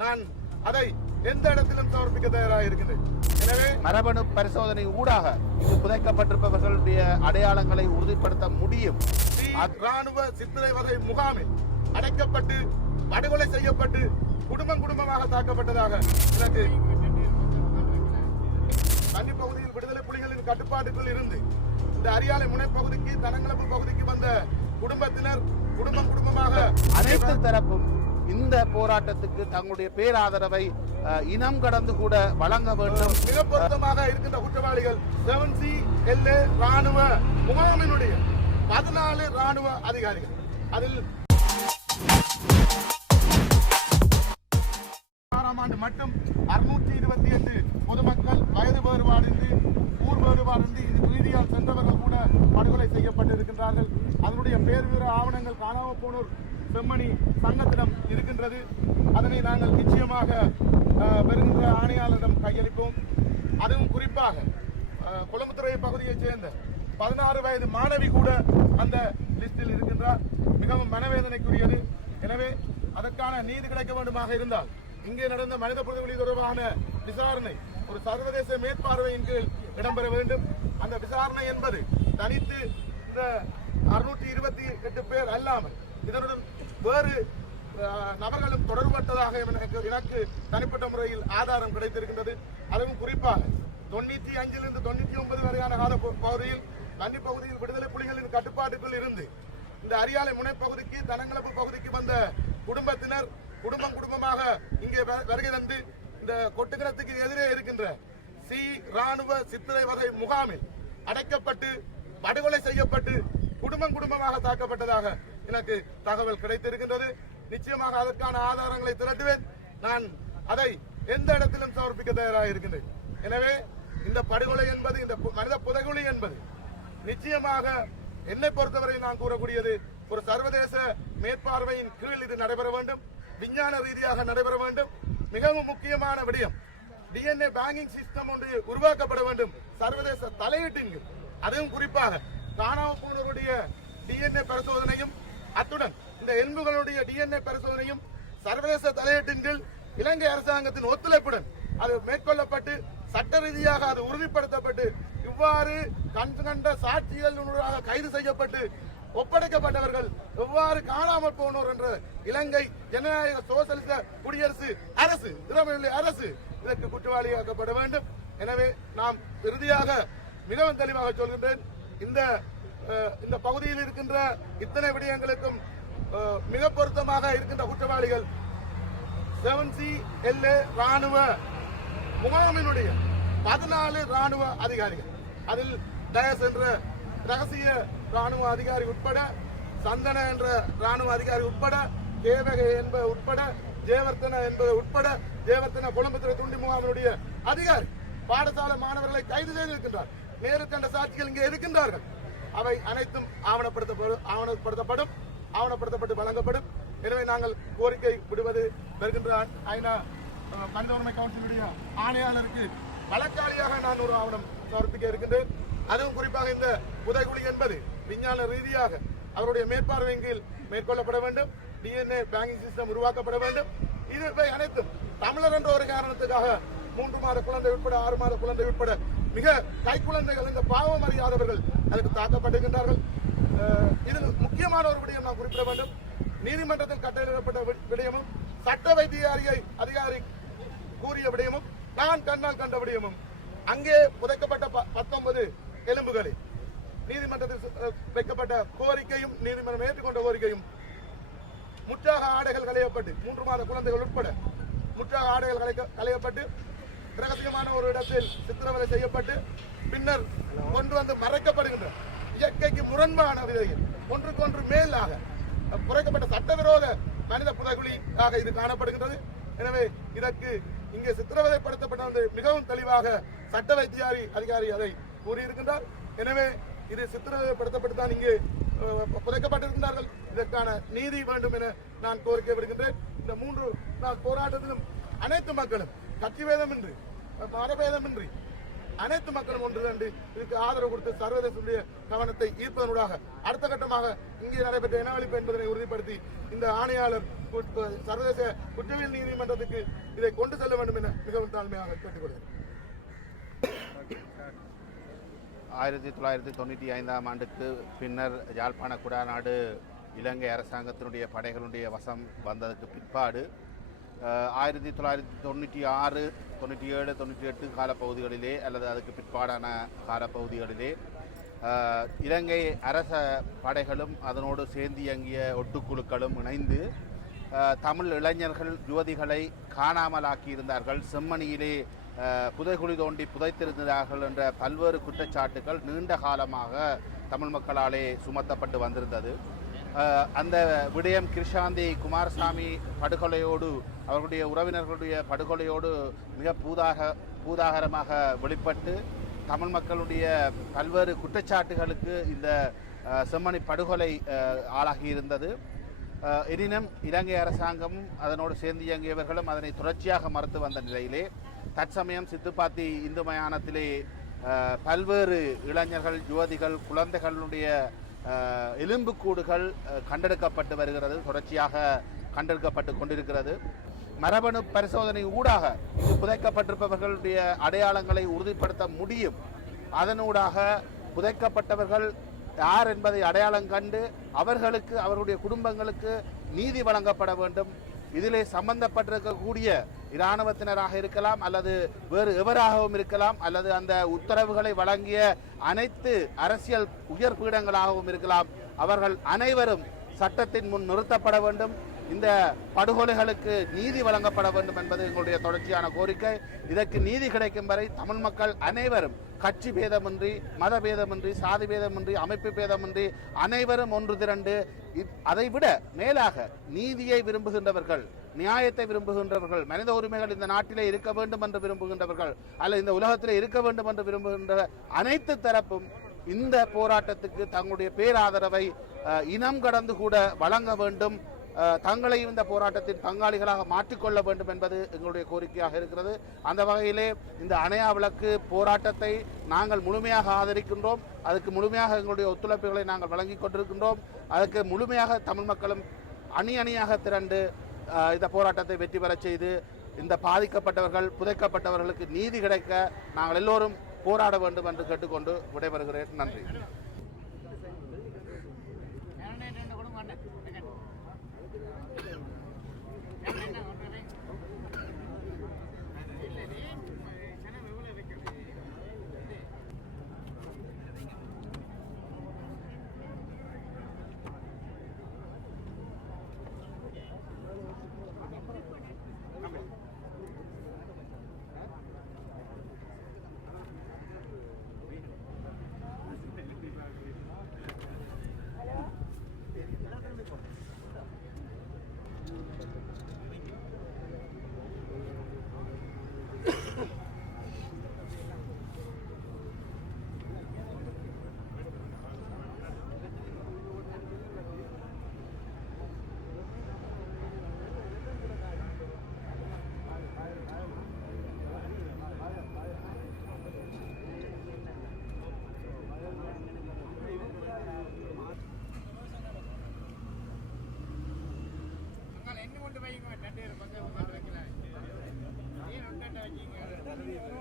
நான் அதை எந்த இடத்திலும் சமர்ப்பிக்க தயாராக இருக்கின்றேன். எனவே மரபணு பரிசோதனை ஊடாக புதைக்கப்பட்டிருப்பவர்களுடைய அடையாளங்களை உறுதிப்படுத்த முடியும். ராணுவ சித்திரை வகை முகாமில் அடைக்கப்பட்டு படுகொலை செய்யப்பட்டு குடும்பம் குடும்பமாக தாக்கப்பட்டதாக எனக்கு தனி பகுதியில் விடுதலை புலிகளின் கட்டுப்பாட்டுக்குள் இருந்து இந்த அரியாலை முனைப்பகுதிக்கு தனங்களப்பு பகுதிக்கு வந்த குடும்பத்தினர் குடும்பம் குடும்பமாக அனைத்து தரப்பும் இந்த போராட்டத்துக்கு தங்களுடைய பேராதரவை இனம் கடந்து கூட வழங்க வேண்டும். மிக பொருத்தமாக இருக்கின்ற குற்றவாளிகள் செவன் சி எல்ஏ ராணுவ முகாமினுடைய பதினாலு ராணுவ அதிகாரிகள். அதில் ஆறாம் ஆண்டு மட்டும் அறுநூற்றி இருபத்தி எட்டு பொதுமக்கள் வயது வேறுபாடின்றி ஊர் வேறுபாடின்றி இது வீதியால் சென்றவர்கள் கூட படுகொலை செய்யப்பட்டிருக்கின்றார்கள். அதனுடைய பேர் வீர ஆவணங்கள் காணாமல் போனோர் செம்மணி சங்கத்திடம் இருக்கின்றது. அதனை நாங்கள் நிச்சயமாக வருகின்ற ஆணையாளரிடம் கையளிப்போம். அதுவும் குறிப்பாக குளம்புத்துறை பகுதியைச் சேர்ந்த பதினாறு வயது மாணவி கூட அந்த லிஸ்டில் இருக்கின்றார். மிகவும் மனவேதனைக்குரியது. எனவே அதற்கான நீதி கிடைக்க வேண்டுமாக இருந்தால் இங்கே நடந்த மனித புதுவெளி தொடர்பான விசாரணை ஒரு சர்வதேச மேற்பார்வையின் கீழ் இடம்பெற வேண்டும். அந்த விசாரணை என்பது தனித்து இந்த அறுநூற்றி இருபத்தி எட்டு பேர் அல்லாமல் இதனுடன் வேறு நபர்களும் தொடர்பட்டதாக எனக்கு எனக்கு தனிப்பட்ட முறையில் ஆதாரம் கிடைத்திருக்கின்றது. அதுவும் குறிப்பாக தொண்ணூற்றி அஞ்சிலிருந்து தொண்ணூற்றி ஒன்பது வரையான கால பகுதியில் கண்டி பகுதியில் விடுதலை புலிகளின் கட்டுப்பாட்டுக்குள் இருந்து இந்த அரியாலை முனைப்பகுதிக்கு தனங்களப்பு பகுதிக்கு வந்த குடும்பத்தினர் குடும்பம் குடும்பமாக இங்கே வ- வருகை தந்து இந்த கொட்டுக்கிணத்துக்கு எதிரே இருக்கின்ற சி ராணுவ சித்திரை வகை முகாமில் அடைக்கப்பட்டு படுகொலை செய்யப்பட்டு குடும்பம் குடும்பமாக தாக்கப்பட்டதாக எனக்கு தகவல் கிடைத்திருக்கின்றது. நிச்சயமாக அதற்கான ஆதாரங்களை திரட்டுவேன். நான் அதை எந்த இடத்திலும் சமர்ப்பிக்க தயாராக இருக்கின்றேன். எனவே இந்த படுகொலை என்பது இந்த பு- மனித புதைகுழி என்பது நிச்சயமாக என்னை பொறுத்தவரை நான் கூறக்கூடியது ஒரு சர்வதேச மேற்பார்வையின் கீழ் இது நடைபெற வேண்டும். விஞ்ஞான ரீதியாக நடைபெற வேண்டும். மிகவும் முக்கியமான விடயம் டிஎன்ஏ பேங்கிங் சிஸ்டம் ஒன்று உருவாக்கப்பட வேண்டும். சர்வதேச தலையீட்டின் அதுவும் குறிப்பாக காணாமல் போனவருடைய டிஎன்ஏ பரிசோதனையும் அத்துடன் இந்த எலும்புகளுடைய டிஎன்ஏ பரிசோதனையும் சர்வதேச தலையீட்டின் கீழ் இலங்கை அரசாங்கத்தின் ஒத்துழைப்புடன் அது மேற்கொள்ளப்பட்டு சட்ட ரீதியாக அது உறுதிப்படுத்தப்பட்டு இவ்வாறு கண்டு கண்ட சாட்சிகள் கைது செய்யப்பட்டு ஒப்படைக்கப்பட்டவர்கள் எவ்வாறு காணாமல் போனோர் என்ற இலங்கை ஜனநாயக சோசலிச குடியரசு அரசு திறமையுள்ள அரசு இதற்கு குற்றவாளியாக்கப்பட வேண்டும். எனவே நாம் இறுதியாக மிகவும் தெளிவாக சொல்கின்றேன். இந்த இந்த பகுதியில் இருக்கின்ற இத்தனை விடயங்களுக்கும் மிக பொருத்தமாக இருக்கின்ற குற்றவாளிகள் செவன் சி எல்ஏ ராணுவ முகாமினுடைய பதினாலு ராணுவ அதிகாரிகள். அதில் டயஸ் என்ற ரகசிய ராணுவ அதிகாரி உட்பட சந்தன என்ற ராணுவ அதிகாரி உட்பட தேவகை என்பது உட்பட ஜேவர்த்தன என்பது உட்பட ஜேவர்த்தன கொழும்புத்துறை துண்டி முகாமினுடைய அதிகாரி பாடசாலை மாணவர்களை கைது செய்திருக்கின்றார். நேரு கண்ட சாட்சிகள் இங்கே இருக்கின்றார்கள். அவை அனைத்தும் ஆவணப்படுத்தப்படும் ஆவணப்படுத்தப்படும் ஆவணப்படுத்தப்பட்டு வழங்கப்படும். எனவே நாங்கள் கோரிக்கை விடுவது வருகின்ற ஐநா மனித உரிமை கவுன்சிலுடைய ஆணையாளருக்கு வழக்காளியாக நான் ஒரு ஆவணம் சமர்ப்பிக்க இருக்கின்றேன். அதுவும் குறிப்பாக இந்த புதைகுழி என்பது விஞ்ஞான ரீதியாக அவருடைய மேற்பார்வையின் கீழ் மேற்கொள்ளப்பட வேண்டும். டிஎன்ஏ பேங்கிங் சிஸ்டம் உருவாக்கப்பட வேண்டும். இது அனைத்தும் தமிழர் என்ற ஒரு காரணத்துக்காக மூன்று மாத குழந்தை உட்பட ஆறு மாத குழந்தை உட்பட மிக கை குழந்தைகள் இந்த பாவம் அறியாதவர்கள் அதற்கு தாக்கப்படுகின்றார்கள் இதில் முக்கியமான ஒரு விடயம் நான் குறிப்பிட வேண்டும். நீதிமன்றத்தில் கட்டளையிடப்பட்ட வி- விடயமும் சட்ட வைத்தியாரியை அதிகாரி கூறிய விடயமும் நான் கண்ணால் கண்ட விடயமும் அங்கே புதைக்கப்பட்ட ப- பத்தொன்பது எலும்புகளில் நீதிமன்றத்தில் வைக்கப்பட்ட கோரிக்கையும் நீதிமன்றம் ஏற்றுக்கொண்ட கோரிக்கையும் முற்றாக ஆடைகள் களையப்பட்டு மூன்று மாத குழந்தைகள் உட்பட முற்றாக ஆடைகள் களைக்க- களையப்பட்டு ரகசியமான ஒரு இடத்தில் சித்திரவதை செய்யப்பட்டு பின்னர் கொண்டு வந்து மறைக்கப்படுகின்றன இயற்கைக்கு முரண்பான விதையில் ஒன்றுக்கொன்று மேலாக குறைக்கப்பட்ட சட்டவிரோத மனித புதைகுழியாக இது காணப்படுகின்றது. எனவே இதற்கு இங்கே சித்திரவதைப்படுத்தப்பட்டது மிகவும் தெளிவாக சட்ட வைத்தியாரி அதிகாரி அதை கூறியிருக்கின்றார். எனவே இது சித்திரவதைப்படுத்தப்பட்டு தான் இங்கே அஹ், புதைக்கப்பட்டிருக்கின்றார்கள். இதற்கான நீதி வேண்டும் என நான் கோரிக்கை விடுகின்றேன் இந்த மூன்று நாள் போராட்டத்திலும் அனைத்து மக்களும் கட்சி வேதமின்றி மனபேதமின்றி அனைத்து மக்களும் ஒன்று கண்டு இதுக்கு ஆதரவு கொடுத்து சர்வதேசனுடைய கவனத்தை ஈர்ப்பதனூடாக அடுத்த கட்டமாக இங்கே நடைபெற்ற இனவழிப்பு என்பதனை உறுதிப்படுத்தி இந்த ஆணையாளர் சர்வதேச குற்றவியல் நீதிமன்றத்துக்கு இதை கொண்டு செல்ல வேண்டும் என மிகவும் தாழ்மையாக கேட்டுக்கொள்கிறேன். ஆயிரத்தி தொள்ளாயிரத்தி தொண்ணூற்றி ஐந்தாம் ஆண்டுக்கு பின்னர் யாழ்ப்பாண குடாநாடு இலங்கை அரசாங்கத்தினுடைய படைகளுடைய வசம் வந்ததுக்கு பிற்பாடு ஆயிரத்தி தொள்ளாயிரத்தி தொண்ணூற்றி ஆறு தொண்ணூற்றி ஏழு தொண்ணூற்றி எட்டு காலப்பகுதிகளிலே அல்லது அதுக்கு பிற்பாடான காலப்பகுதிகளிலே இலங்கை அரச படைகளும் அதனோடு சேர்ந்து இயங்கிய ஒட்டுக்குழுக்களும் இணைந்து தமிழ் இளைஞர்கள் யுவதிகளை காணாமலாக்கி இருந்தார்கள் செம்மணியிலே புதைகுழி தோண்டி புதைத்திருந்தார்கள் என்ற பல்வேறு குற்றச்சாட்டுகள் நீண்ட காலமாக தமிழ் மக்களாலே சுமத்தப்பட்டு வந்திருந்தது. அந்த விடயம் கிருஷாந்தி குமாரசாமி படுகொலையோடு அவர்களுடைய உறவினர்களுடைய படுகொலையோடு மிக பூதாக பூதாகரமாக வெளிப்பட்டு தமிழ் மக்களுடைய பல்வேறு குற்றச்சாட்டுகளுக்கு இந்த செம்மணி படுகொலை ஆளாகியிருந்தது. ஆளாகி இருந்தது எனினும் இலங்கை அரசாங்கம் அதனோடு சேர்ந்து இயங்கியவர்களும் அதனை தொடர்ச்சியாக மறுத்து வந்த நிலையிலே தற்சமயம் சித்துப்பாத்தி இந்து மயானத்திலே பல்வேறு இளைஞர்கள் யுவதிகள் குழந்தைகளுடைய எலும்புக்கூடுகள் கண்டெடுக்கப்பட்டு வருகிறது. தொடர்ச்சியாக கண்டெடுக்கப்பட்டு கொண்டிருக்கிறது. மரபணு பரிசோதனை ஊடாக புதைக்கப்பட்டிருப்பவர்களுடைய அடையாளங்களை உறுதிப்படுத்த முடியும். அதனூடாக புதைக்கப்பட்டவர்கள் யார் என்பதை அடையாளம் கண்டு அவர்களுக்கு அவருடைய குடும்பங்களுக்கு நீதி வழங்கப்பட வேண்டும். இதிலே சம்பந்தப்பட்டிருக்கக்கூடிய இராணுவத்தினராக இருக்கலாம் அல்லது வேறு எவராகவும் இருக்கலாம் அல்லது அந்த உத்தரவுகளை வழங்கிய அனைத்து அரசியல் உயர் பீடங்களாகவும் இருக்கலாம். அவர்கள் அனைவரும் சட்டத்தின் முன் நிறுத்தப்பட வேண்டும். இந்த படுகொலைகளுக்கு நீதி வழங்கப்பட வேண்டும் என்பது எங்களுடைய தொடர்ச்சியான கோரிக்கை. இதற்கு நீதி கிடைக்கும் வரை தமிழ் மக்கள் அனைவரும் கட்சி பேதமின்றி மத பேதமின்றி சாதி பேதமின்றி அமைப்பு பேதமின்றி அனைவரும் ஒன்று திரண்டு இ- அதைவிட மேலாக நீதியை விரும்புகின்றவர்கள் நியாயத்தை விரும்புகின்றவர்கள் மனித உரிமைகள் இந்த நாட்டிலே இருக்க வேண்டும் என்று விரும்புகின்றவர்கள் அல்ல இந்த உலகத்திலே இருக்க வேண்டும் என்று விரும்புகின்ற அனைத்து தரப்பும் இந்த போராட்டத்துக்கு தங்களுடைய பேராதரவை இனம் கடந்து கூட வழங்க வேண்டும். தங்களையும் இந்த போராட்டத்தின் பங்காளிகளாக மாற்றிக்கொள்ள வேண்டும் என்பது எங்களுடைய கோரிக்கையாக இருக்கிறது. அந்த வகையிலே இந்த அணையா விளக்கு போராட்டத்தை நாங்கள் முழுமையாக ஆதரிக்கின்றோம். அதுக்கு முழுமையாக எங்களுடைய ஒத்துழைப்புகளை நாங்கள் வழங்கிக் கொண்டிருக்கின்றோம். அதுக்கு முழுமையாக தமிழ் மக்களும் அணி அணியாக திரண்டு இந்த போராட்டத்தை வெற்றி பெறச் செய்து இந்த பாதிக்கப்பட்டவர்கள் புதைக்கப்பட்டவர்களுக்கு நீதி கிடைக்க நாங்கள் எல்லோரும் போராட வேண்டும் என்று கேட்டுக்கொண்டு விடைபெறுகிறேன். நன்றி. Yeah.